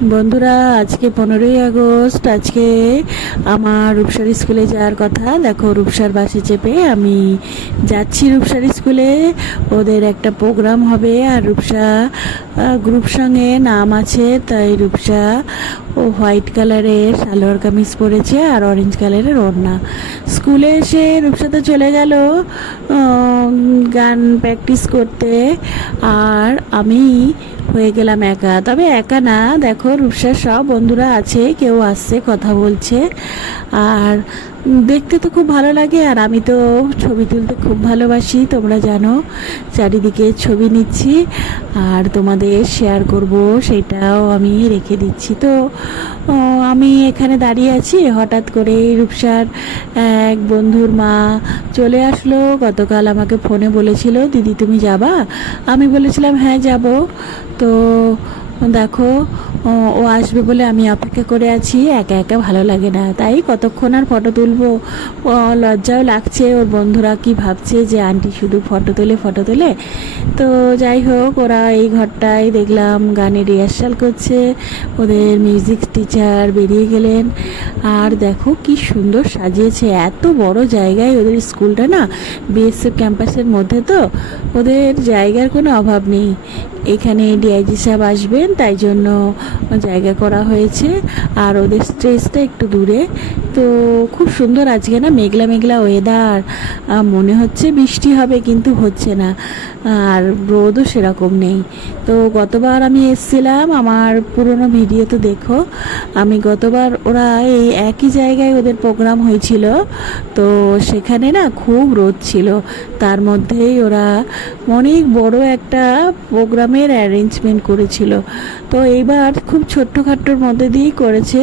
বন্ধুরা, আজকে পনেরোই আগস্ট, আজকে আমার রূপসার স্কুলে যাওয়ার কথা। দেখো, রূপসার বাসে চেপে আমি যাচ্ছি রূপসার স্কুলে। ওদের একটা প্রোগ্রাম হবে আর রূপসা গ্রুপ সঙ্গে নাম আছে, তাই রূপসা ও হোয়াইট কালারের সালোয়ার কামিজ পরেছে আর অরেঞ্জ কালারের ওড়না। স্কুলে এসে রূপসাতে চলে গেল গান প্র্যাকটিস করতে। আর আমি হয়ে গেলাম একা। তবে একা না, দেখো রূপসার সব বন্ধুরা আছে, কেউ আসছে, কথা বলছে। আর দেখতে তো খুব ভালো লাগে, আর আমি তো ছবি তুলতে খুব ভালোবাসি, তোমরা জানো। চারিদিকে ছবি নিচ্ছি, আর তোমাদের শেয়ার করব, সেটাও আমি রেখে দিচ্ছি। তো আমি এখানে দাঁড়িয়ে আছি, হঠাৎ করে রূপসার এক বন্ধুর মা চলে আসলো, গতকাল আমাকে ফোনে বলেছিল, দিদি, তুমি যাবা? আমি বলেছিলাম হ্যাঁ যাব। তো, দেখো ও আসবে বলে আমি অপেক্ষা করে আছি। একা একা ভালো লাগে না। তাই কতক্ষণ আর ফটো তুলবো? লজ্জাও লাগছে। ওর বন্ধুরা কি ভাবছে যে আন্টি শুধু ফটো তোলে ফটো তোলে? তো যাই হোক, ওরা এই ঘরটায় দেখলাম গানের রিহার্সাল করছে। ওদের মিউজিক টিচার বেরিয়ে গেলেন। আর দেখো কি সুন্দর সাজিয়েছে। এত বড় জায়গায় ওদের স্কুলটা না বিএসএফ ক্যাম্পাসের মধ্যে তো, ওদের জায়গার কোনো অভাব নেই। এখানে ডিআইজি সাহেব আসবেন, তাই জন্য জায়গা করা হয়েছে আর ওদের স্টেজটা একটু দূরে। তো খুব সুন্দর আজকে না মেঘলা মেঘলা ওয়েদার মনে হচ্ছে বৃষ্টি হবে কিন্তু হচ্ছে না। আর রোদও সেরকম নেই। তো গতবার আমি এসছিলাম, আমার পুরনো ভিডিও তো দেখো। আমি গতবার ওরা এই একই জায়গায় ওদের প্রোগ্রাম হয়েছিল। তো সেখানে না খুব রোদ ছিল। তার মধ্যেই ওরা অনেক বড় একটা প্রোগ্রামের অ্যারেঞ্জমেন্ট করেছিল। তো এইবার খুব ছোট্টখাট্টোর মধ্যে দিয়েই করেছে।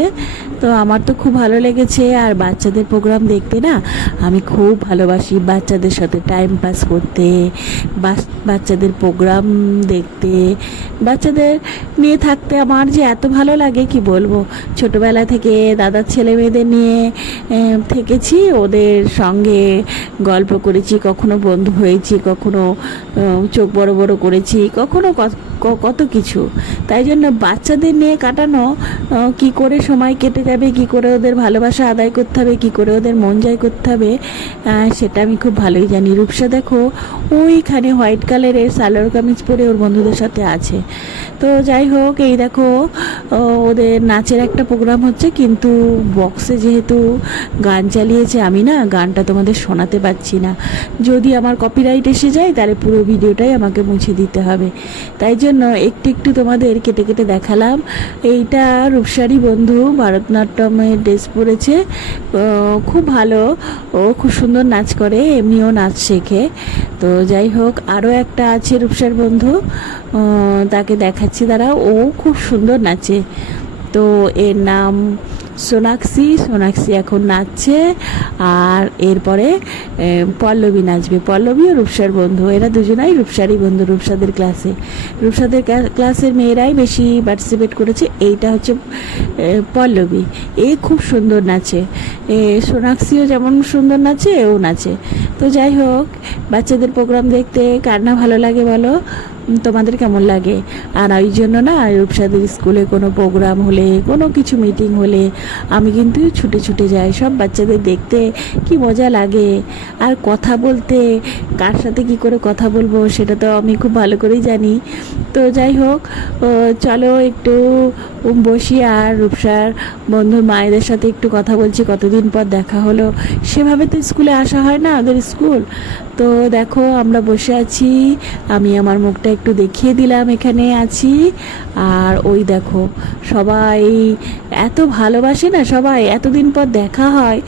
তো আমার তো খুব ভালো লেগেছে আর বাচ্চাদের প্রোগ্রাম দেখতে না আমি খুব ভালোবাসি বাচ্চাদের সাথে টাইম পাস করতে বাচ্চাদের প্রোগ্রাম দেখতে, বাচ্চাদের নিয়ে থাকতে আমার যে এত ভালো লাগে কি বলব? ছোটোবেলা থেকে দাদার ছেলে মেয়েদের নিয়ে থেকেছি, ওদের সঙ্গে গল্প করেছি, কখনো বন্ধু হয়েছি, কখনো চোখ বড় বড় করেছি, কখনো কত- কিছু। তাই জন্য বাচ্চাদের নিয়ে কাটানো কি করে সময় কেটে যাবে কি করে ওদের ভালোবাসা আদায় করতে হবে, কি করে ওদের মন জয় করতে হবে সেটা আমি খুব ভালোই জানি। রূপসা, দেখো, ওইখানে হোয়াইট কালারের সালোয়ার কামিজ পরে ওর বন্ধুদের সাথে আছে। তো যাই হোক, এই দেখো ওদের নাচের একটা প্রোগ্রাম হচ্ছে, কিন্তু বক্সে যেহেতু গান চালিয়েছে আমি না, গানটা তোমাদের শোনাতে পারছি না। যদি আমার কপিরাইট এসে যায়, তাহলে পুরো ভিডিওটাই আমাকে মুছে দিতে হবে। তাই জন্য একটু একটু তোমাদের কেটে কেটে দেখালাম। এইটা রূপসারি বন্ধু ভারতনাট্যমের ড্রেস পরেছে। খুব ভালো। ও খুব সুন্দর নাচ করে, এমনিও নাচ শেখে। তো যাই হোক, আরও একটা আছে রূপসার বন্ধু। তাকে দেখাচ্ছি তারা ও খুব সুন্দর নাচে। তো এর নাম সোনাক্ষী সোনাক্ষী এখন নাচছে আর এরপরে পল্লবী নাচবে। পল্লবী ও রূপসার বন্ধু। এরা দুজনাই রূপসারই বন্ধু, রূপসাদের ক্লাসে। রূপসাদের ক্লাসের মেয়েরাই বেশি পার্টিসিপেট করেছে। এইটা হচ্ছে পল্লবী। এ খুব সুন্দর নাচে। এ, সোনাক্ষীও যেমন সুন্দর নাচে, ও নাচে। তো যাই হোক, বাচ্চাদের প্রোগ্রাম দেখতে কার না ভালো লাগে বলো? তোমাদের কেমন লাগে? আর ওই জন্য না রূপসাদের স্কুলে কোনো প্রোগ্রাম হলে, কোনো কিছু মিটিং হলে, আমি কিন্তু ছুটে ছুটে যাই। সব বাচ্চাদের দেখতে কি মজা লাগে? আর কথা বলতে, কার সাথে কি করে কথা বলব, সেটা তো আমি খুব ভালো করেই জানি। তো যাই হোক চলো একটু বসি আর রূপসার বন্ধুর মায়েদের সাথে একটু কথা বলছি। কতদিন পর দেখা হলো? সেভাবে তো স্কুলে আসা হয় না, ওদের স্কুল। তো দেখো, আমরা বসে আছি। আমি আমার মুখটা একটু দেখিয়ে দিলাম এখানে আছি। আর ওই দেখো, সবাই এত ভালোবাসে না সবাই, এতদিন পর দেখা হয়,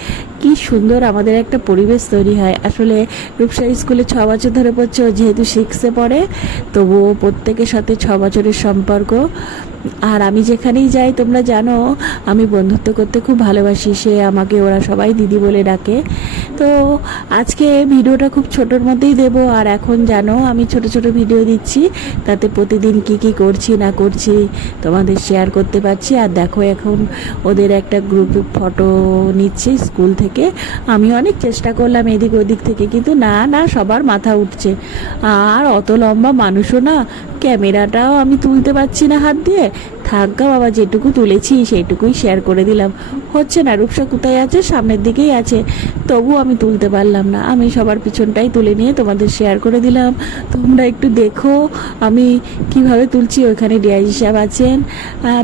কি সুন্দর আমাদের একটা পরিবেশ তৈরি হয়। আসলে রূপসাহী স্কুলে ছ বছর ধরে পড়ছে, ও যেহেতু সিক্সে পড়ে, তবুও প্রত্যেকের সাথে ছ বছরের সম্পর্ক। আর আমি যেখানেই যাই, তোমরা জানো, আমি বন্ধুত্ব করতে খুব ভালোবাসি। সে আমাকে, ওরা সবাই দিদি বলে ডাকে। তো আজকে ভিডিওটা খুব ছোটোর মধ্যেই দেব। আর এখন জানো, আমি ছোট ছোট ভিডিও দিচ্ছি। তাতে প্রতিদিন কি কি করছি, না করছি, তোমাদের শেয়ার করতে পারছি। আর দেখো, এখন ওদের একটা গ্রুপ ফটো নিচ্ছে স্কুল থেকে। আমি অনেক চেষ্টা করলাম এদিক ওদিক থেকে, কিন্তু না না, সবার মাথা উঠছে। আর অত লম্বা মানুষও না ক্যামেরাটাও আমি তুলতে পারছি না হাত দিয়ে। থাকা বাবা যেটুকু তুলেছি সেইটুকুই শেয়ার করে দিলাম। হচ্ছে না, রূপসা কোথায় আছে? সামনের দিকেই আছে। তবু আমি তুলতে পারলাম না। আমি সবার পিছনটাই তুলে নিয়ে তোমাদের শেয়ার করে দিলাম। তোমরা একটু দেখো আমি কীভাবে তুলছি। ওখানে ডিআইজি সাহেব আছেন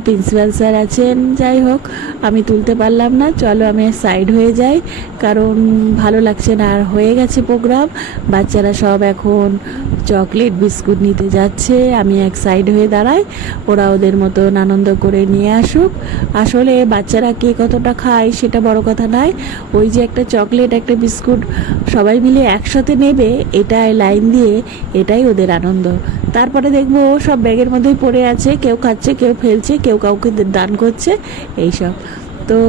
প্রিন্সিপাল স্যার আছেন। যাই হোক, আমি তুলতে পারলাম না। চলো আমি সাইড হয়ে যাই। কারণ ভালো লাগছে না, আর হয়ে গেছে প্রোগ্রাম বাচ্চারা সব এখন চকলেট বিস্কুট নিতে যাচ্ছে। আমি এক সাইড হয়ে দাঁড়াই। ওরা ওদের মতন আনন্দ করে নিয়ে আসুক। আসলে বাচ্চারা কে কতটা খায় সেটা বড় কথা নয়। ওই যে একটা চকলেট, একটা বিস্কুট সবাই মিলে একসাথে নেবে, এটাই লাইন দিয়ে এটাই ওদের আনন্দ। তারপরে দেখব সব ব্যাগের মধ্যেই পড়ে আছে, কেউ খাচ্ছে, কেউ ফেলছে, কেউ কাউকে দান করছে, এইসব। তো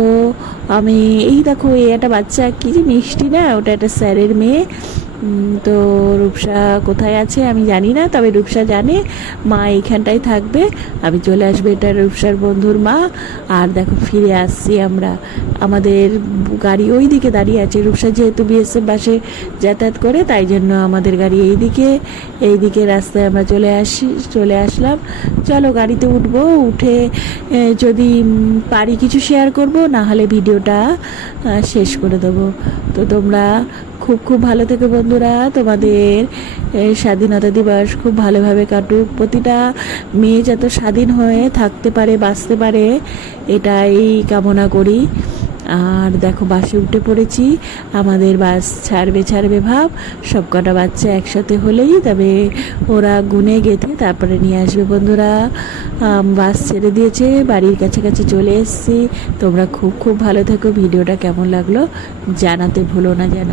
আমি, এই দেখো, এই একটা বাচ্চা, কি যে মিষ্টি না, ওটা একটা স্যারের মেয়ে। তো রূপসা কোথায় আছে আমি জানি না, তবে রূপসা জানে, মা এইখানটাই থাকবে। আমি চলে আসব, এটা রূপসার বন্ধুর মা। আর দেখো, ফিরে আসছি আমরা। আমাদের গাড়ি ওই দিকে দাঁড়িয়ে আছে। রূপসা যেহেতু বিএসএফ বাসে যাতায়াত করে, তাই জন্য আমাদের গাড়ি এই দিকে এই দিকে রাস্তায় আমরা চলে আসি, চলে আসলাম। চলো গাড়িতে উঠবো, উঠে যদি পারি কিছু শেয়ার করব, না হলে ভিডিওটা শেষ করে দেবো। তো তোমরা খুব খুব ভালো থেকে বন্ধুরা। তোমাদের স্বাধীনতা দিবস খুব ভালোভাবে কাটুক। প্রতিটা মেয়ে যত স্বাধীন হয়ে থাকতে পারে, বাঁচতে পারে, এটাই কামনা করি। আর দেখো, বাসে উঠে পড়েছি। আমাদের বাস ছাড়বে ছাড়বে ভাব। সব কটা বাচ্চা একসাথে হলেই তবে ওরা গুনে গেঁথে তারপরে নিয়ে আসবে বন্ধুরা। বাস ছেড়ে দিয়েছে, বাড়ির কাছাকাছি চলে এসেছি। তোমরা খুব খুব ভালো থেকো। ভিডিওটা কেমন লাগল জানাতে ভুলো না যেন।